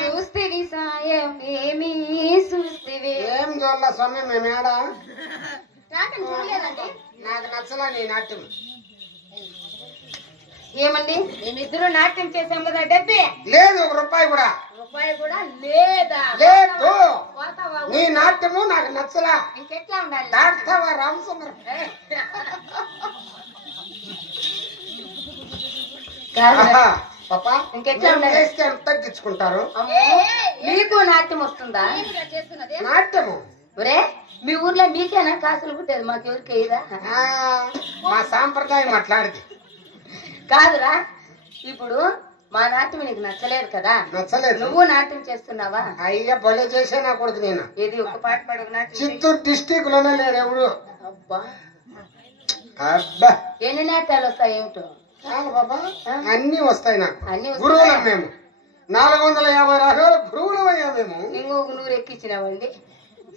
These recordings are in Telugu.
చూస్తేవి సాయం ఏమి చూస్తేవి ఏం చూడాల స్వామి మేమేడ నాట్యం చూడలేదండి. నాకు నచ్చలా నీ నాట్యం. ఏమండి మేమిద్దరు నాట్యం చేసాం కదా, డబ్బే లేదు, ₹1 కూడా. రూపాయి కూడా లేదా? లేదు, పోతావా? నీ నాట్యము నాకు నచ్చలా. ఇంకెట్లా ఉండాలి? దాటుతావా రామసుందరం? కాదురా. పాపా ఇంకెట్లా నేను ఉండాలి? చేస్తే ఎంత తగ్గించుకుంటారు? అమ్మో, మీకు నాట్యం వస్తుందా? నాట్యము ఒరే మీ ఊర్లో మీకేనా కాసులు పుట్టేది, మాకెవరికి అయ్యిరా? ఆ, మా సాంప్రదాయం మాట్లాడితే కాదురా, ఇప్పుడు మా నాట్యం నీకు నచ్చలేదు కదా, నచ్చలేదు. నువ్వు నాట్యం చేస్తున్నావా? అయ్యా భలే చేసే నా కొడుకు నేను. ఇది ఒక పాట పాడు, ఒక నాట్యం చెయ్యి. చిత్తూరు డిస్టిక్ లోనే లేడు ఎవడు. అబ్బా, అబ్బా ఎన్ని నాట్యాలు వస్తాయి ఏమిటో? చాలు బాబా, అన్ని వస్తాయి నాకు. అన్ని వస్తాయా? గురువులం మేము. 450 రాగాలు గురువులం అయ్యా మేము. ఇంకొక 100 ఎక్కించినావండి.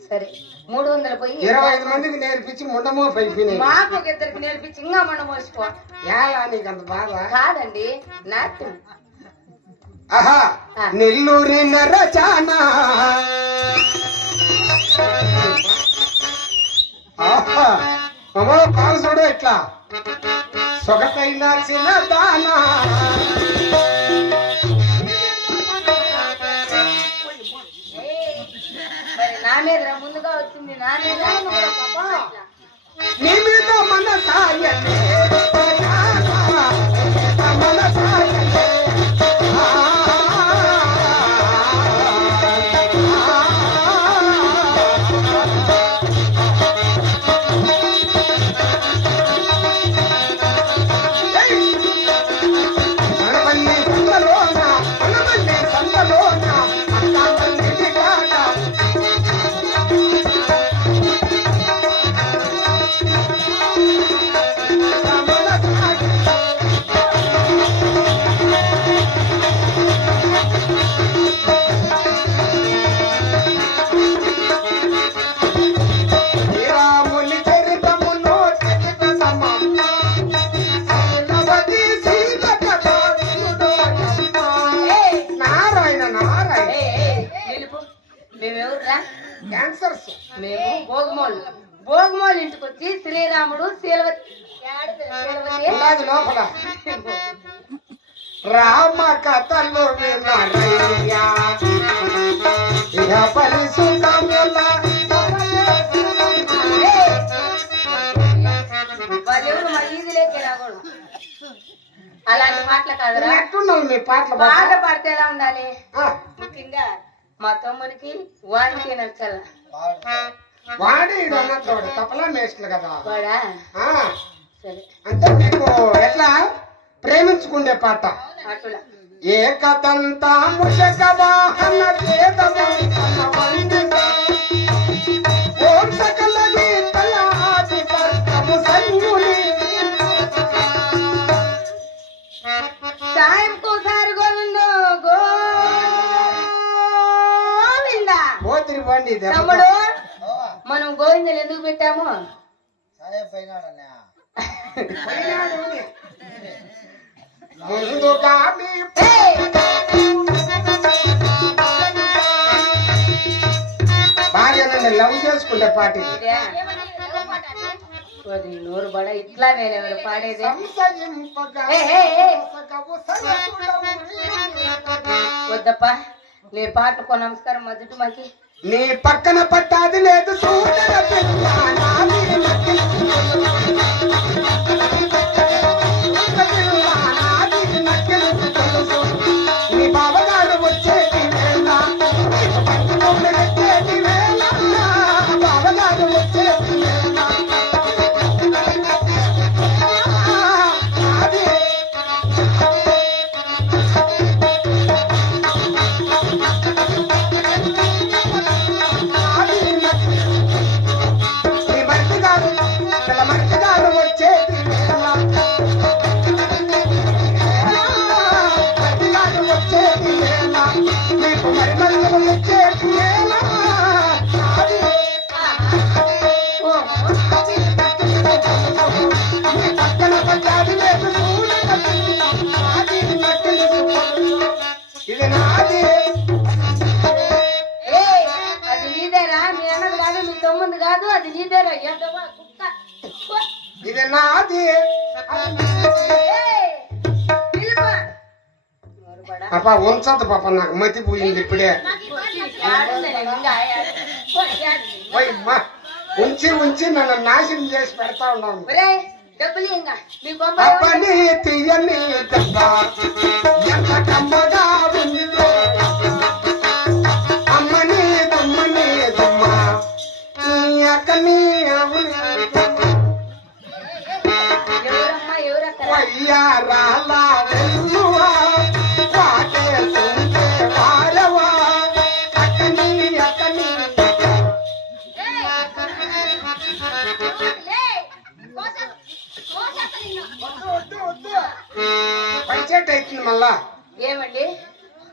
సరే 300 పోయి 25 మందికి నేర్పించి ముండమో పైపోయినాయి. మాకు ఒక ఇద్దరికి నేర్పించి ఇంకా మనం మోసిపో. ఎలా నీకు అంత బాధ? కాదండి, నాట్యం. ఆహా, నెల్లూరి నరచానా. ఆహా, అమ్మో పాలు చూడు ఎట్లా సొగతైన చిన్న దానా. మరి నా మీద ముందుగా వచ్చింది, నా మీద నీ మీద మన సాయనే మన సాయనే. మేము భోగమోళ్ళు ఇంటికి వచ్చి శ్రీరాముడు లోపల రామ కథలు వినరయ్యా వాళ్ళెవరు మా ఈజీలోకి రాకూడదు. అలాంటి పాటలు కాదురా. మీ పాటలు పాట పాడితే ఎలా ఉండాలి? ముఖ్యంగా మా తమ్మునికి వాడికి నచ్చాల. వాడి తప్పలా మేస్ట్లు కదా వాడా? సరే, అంటే మీకు ఎట్లా ప్రేమించుకుండే పాట. అటులా ఏకదంతా ముషక వాహన ఓం సకల గీతలాది వర్గము సంగుని సాయంకు సారి గోవింద గోవింద. పోతిరి బండి తమ్ముడు, మనం గోవిందలు ఎందుకు పెట్టాము? ముందుగా మీ భార్యను లవ్ చేసుకుంటే పాట ఇది. నోరు బడ ఇట్లా నేను పాడేది. వద్దప్పా, నీ పాటకు నమస్కారం. మధ్యటు మాకి నీ పక్కన పట్టాది లేదు నీ బావగారు వచ్చేది వేళ, వచ్చేది వేళ, బావగారు వచ్చేది వేళ. పక్కన పట్టాది లేదు నాది అది నీదేరా, మీ అన్నది కాదు, మీ తమ్ముంది కాదు, అది నీదేరా. ఏంటవా కుక్క? ఇది నాది పాప ఉంచదు పాప, నాకు మతి పోయింది ఇప్పుడే. ఓయ్ అమ్మా, ఉంచి ఉంచి నన్ను నాశనం చేసి పెడతా ఉన్నాను. డబ్బులు ఇంకా మీ అప్పని తీయని దెబ్బ ఎంత కమ్మగా ఉందో, అమ్మని దమ్మని దమ్మ నీ అక్కని ఎవరమ్మా ఎవరక్కడ? వయ్యారాల వెల్లువా వాటేసుంటే వారవా అక్కని అక్కని పంచేట్ అవుతుంది మళ్ళా. ఏమండి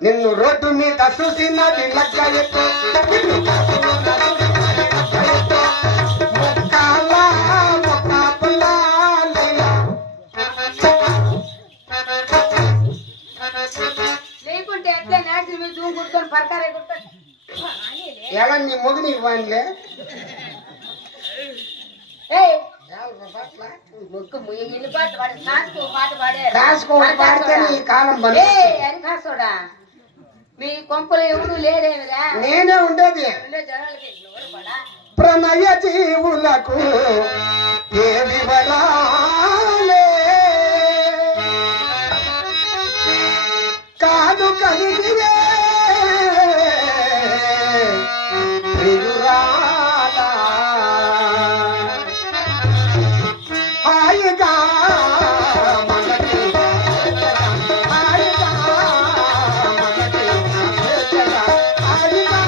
నిన్ను రోడ్డు మీద చూసినది లెక్క ఎత్తు, నిన్ను మొక్కాల మొక్కాపుల లీలా. లేకుంటే ఎట్లా నాటి మీద జూమ్ కూర్చొని పరకారే కూర్చొని ఎలా నీ మొగుని ఇవ్వండిలే. ముక్కు ఇల్లు పాట పాడే సాస్కు పాట పాడే రాసుకోవడం పాడితేనే ఈ కాలం బంద్. అని కాసోడా మీ కొంపలో ఎవడు లేడేమిరా? నేనే ఉండేది. ఉండే జనాలకి ఎవరు పడా? ప్రణయ జీవులకు ఏ వివరాలే కాదు కలిగివే ప్రియురాలా. హాయిగా మనకి హాయిగా మనకి హాయిగా హాయిగా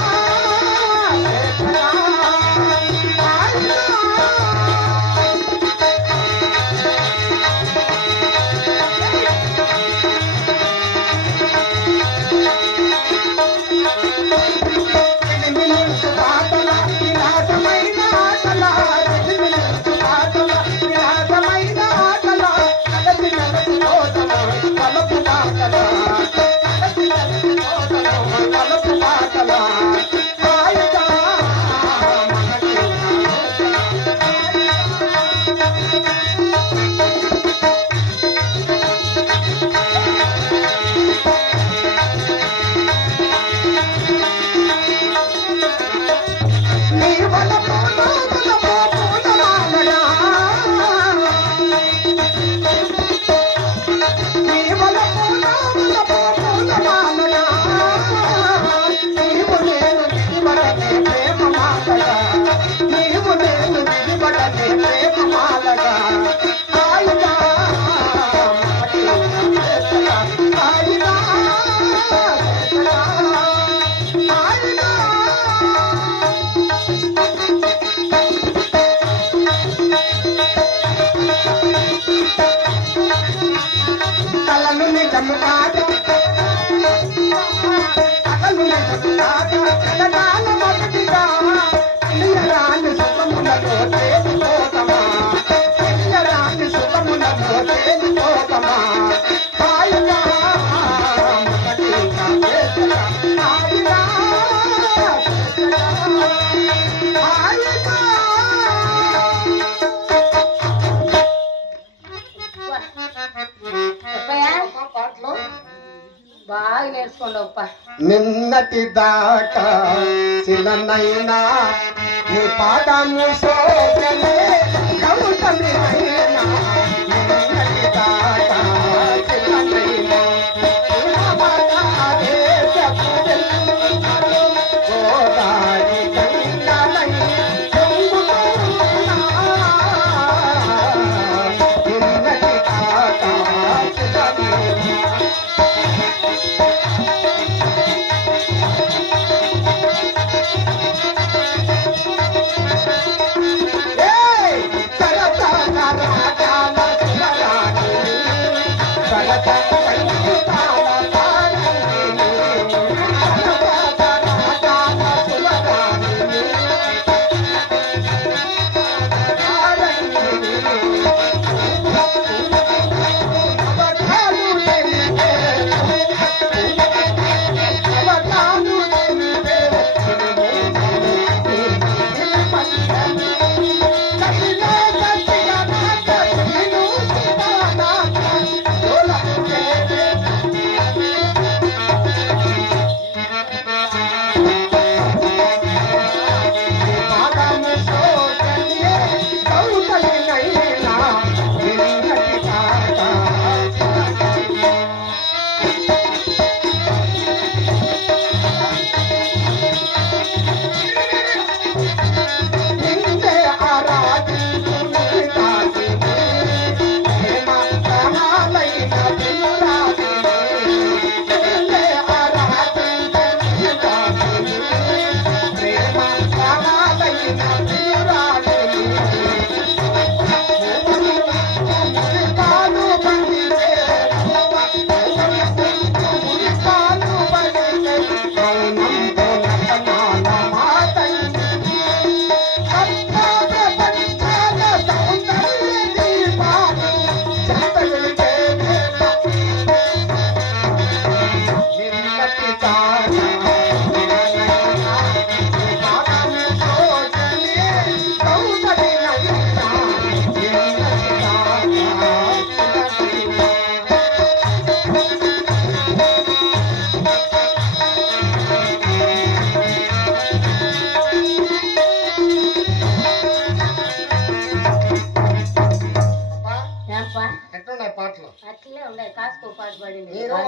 బాగా నేర్చుకోండి అప్ప. నిన్నటి దాకా చిన్ననైనా నీ పాదము సోకలే గౌతమి అయినా. నిన్నటి దాకా చిన్ననైనా నా పాదాలే చెప్పుదెల్లు గోదారి గంగలై పొంగుతున్నా. నిన్నటి దాకా చిన్ననైనా సరస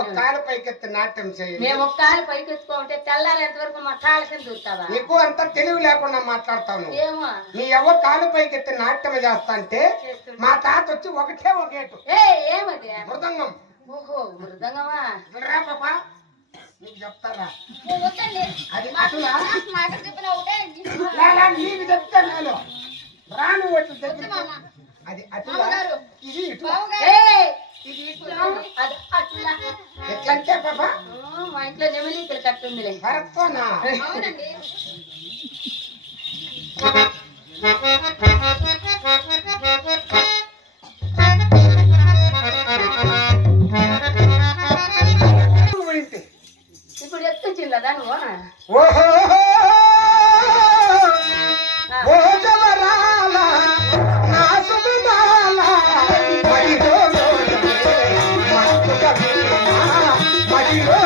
ఒక కాలు పైకెత్తి నాట్యం చేయండి. మేము ఒక కాలు పైకి ఎత్తుకుంటే తెల్లారేంత వరకు మా కాళ్ళ కింద దూరుతావా? నీకు అంత తెలివి లేకుండా మాట్లాడతావు. ఏమో నీ ఎవ కాలు పైకెత్తి నాట్యం చేస్తా అంటే మా తాత వచ్చి ఒకటే ఒకేటు ఏమది మృదంగం. ఓహో మృదంగమా? రా పాపా నీకు చెప్తారా అది అటులా నీకు చెప్తా నేను రాను వచ్చి అది అటులా ఇది ఇటు ఇది అది అట్లా ఎట్లంటే పాపా మా ఇంట్లో నెమలి ఇక్కడ కట్టుందిలే. కరెక్టోనా? ఇప్పుడు ఎత్తుచ్చిందా నువ్వు? ఓహో ఓ జవరాల నా సుమనాల మడిలో మడిలో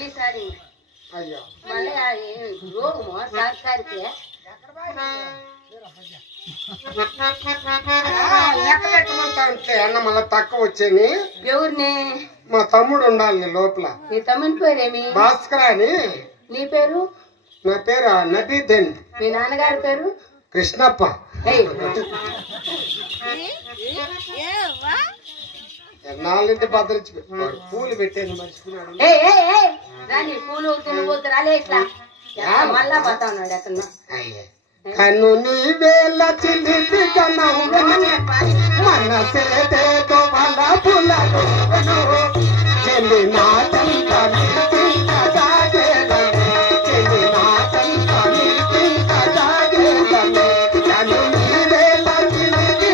ఈసారి అయ్యో మళ్ళీ రోగము సారికి లెక్క పెట్టమంటా ఉంటే అన్న మళ్ళా తక్కువ వచ్చేని. ఎవరిని? మా తమ్ముడు ఉండాలి లోపల. నీ తమ్ముని పేరేమి? భాస్కర్ అని. నీ పేరు? నా పేరు నబీదన్. మీ నాన్నగారి పేరు? కృష్ణప్ప. నాలుగింటి భద్రించి పూలు పెట్టేది మర్చిపోయినాడు. దాన్ని పూలు పోతురాలే ఇట్లా మళ్ళా పోతా ఉన్నాడు అతను. కన్ను నీ వేళ చిలిపి మనసేదేదో మన పులను చెల్లి నా చంపని చెల్లి నా చంపని కన్ను నీ వేళ చిలిపి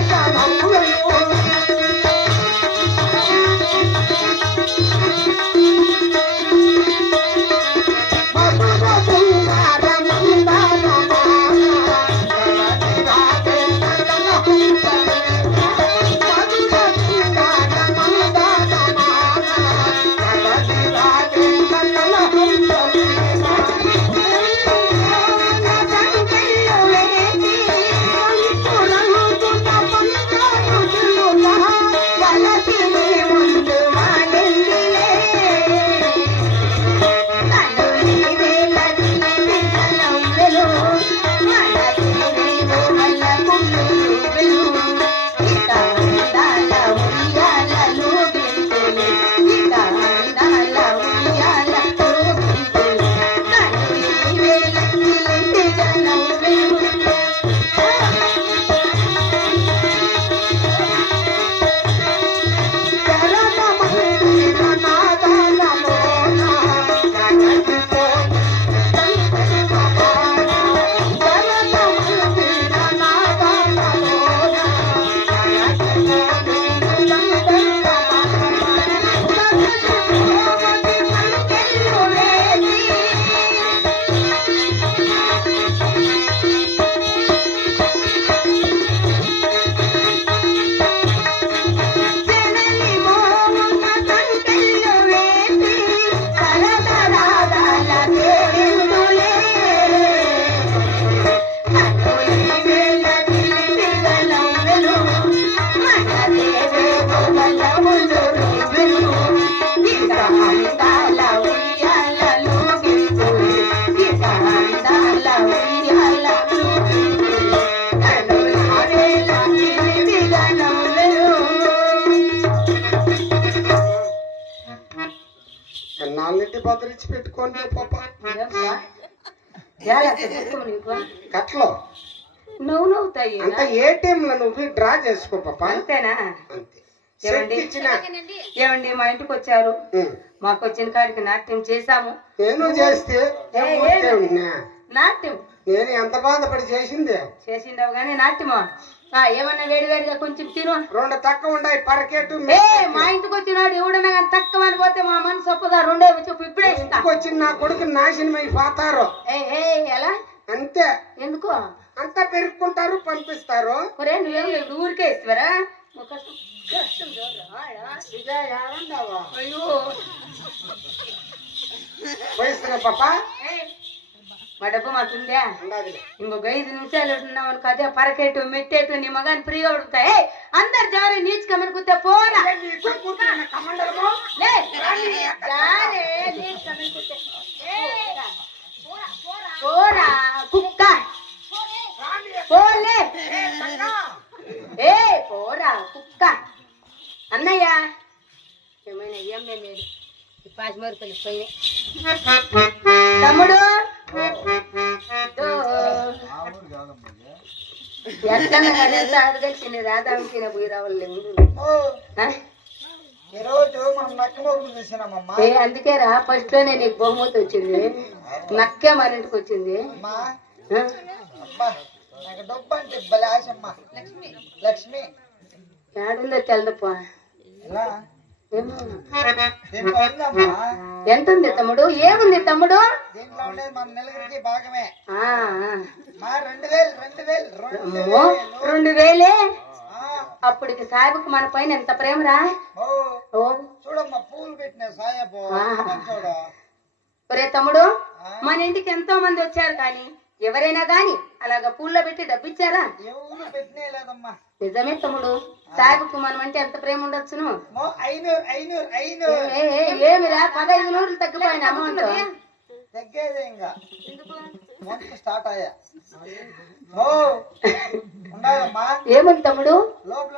భద్రించి పెట్టుకోండి పాప. నీకు కట్లో నువ్వు నవ్వుతాయి అంత ఏటీఎం లో నువ్వు డ్రా చేసుకో పాప. అంతేనా? అంతే. ఏమండి ఇచ్చిన ఏమండి మా ఇంటికి వచ్చారు, మాకు వచ్చిన కాడికి నాట్యం చేశాము. నేను చేస్తే నాట్యం నేను ఎంత బాధపడి చేసిండవు గానీ నాట్యమా? ఏమన్నా వేడి వేడిగా కొంచెం తిను. 2 తక్కువ ఉండాయి పరకేటు. మా ఇంటికి వచ్చినాడు ఎవడన్నా కానీ తక్కువ అని పోతే మా మనసు ఒప్పదా. 2 చెప్పు ఇప్పుడే ఇస్తా. వచ్చి నా కొడుకు నాశనం అయిపోతారు. ఎలా? అంతే. ఎందుకు? అంతా పెరుక్కుంటారు, పంపిస్తారు. నువ్వేం ఊరికే ఇస్తారా? వయసుగా పాప మా డబ్బు మాకుందా? ఇంకొక 5 నిమిషాలు ఉంటున్నావు అనుకో, అదే పరకేటు మెట్టేటు నీ మగాని ఫ్రీగా ఉడుకుతాయి. అందరు జారీ నీచుకమని కుత్తే పోరా పోరా కుక్క పోలే. పోరా కుక్క. అన్నయ్య ఏమైనా ఏం లేదు, పాసిమరుపల్లి పోయినాయి. తమ్ముడు ఎట్లా రాధాంకిన పోయి రావాలి. అందుకేరా ఫస్ట్ లోనే నీకు బహుమతి వచ్చింది. నక్కే మన ఇంటికి వచ్చింది. ఏడుందో తెలదప్ప. ఎంత ఉంది తమ్ముడు? ఏముంది తమ్ముడు? 2000. అప్పటికి సాయిబుకి మన పైన ఎంత ప్రేమరా. చూడమ్మా పూలు పెట్టిన సాయబు. ఒరే తమ్ముడు, మన ఇంటికి ఎంతో మంది వచ్చారు కానీ ఎవరైనా గాని అలాగా పూల్లో పెట్టి డబ్బిచ్చారా? నిజమే తమ్ముడు, సాయిబుకు మనం అంటే ఎంత ప్రేమ ఉండొచ్చును. ఏమిరా 1500 తగ్గిపోయిన అమౌంట్ తగ్గేదే ఇంకా స్టార్ట్ అయ్యా. ఏముంది తమ్ముడు? లోపల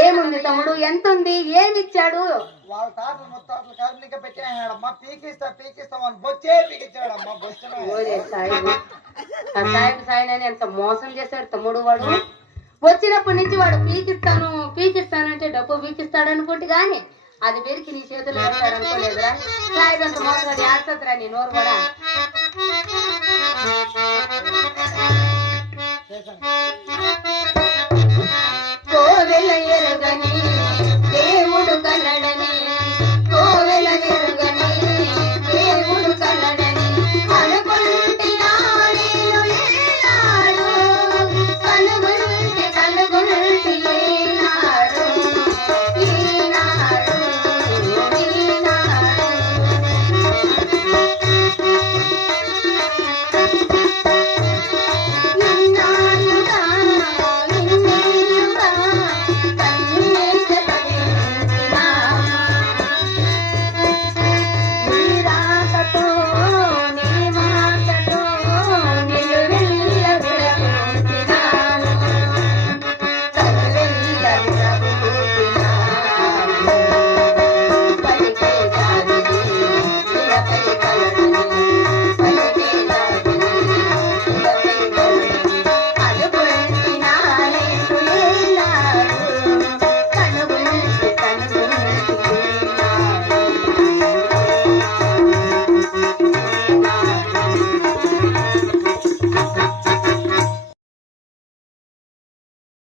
ఏముంది తమ్ముడు? ఎంత ఉంది? ఏమిచ్చాడు? వాళ్ళ తాతలు ముత్తాతలు కర్మీగా పెట్టినాడమ్మా. పీకిస్తామని బొచ్చే పీకిచ్చాడమ్మా. సాయిని ఎంత మోసం చేశాడు తమ్ముడు. వాడు వచ్చినప్పటి నుంచి వాడు పీకిస్తానంటే డబ్బు పీకిస్తాడు అనుకుంటే గాని అది పెరికి నీ చేతుల్లో పెడతాడు అనుకోలేదురా. సాయి అంత మోసం ఆడుతుందిరా నీ నోరు కూడా.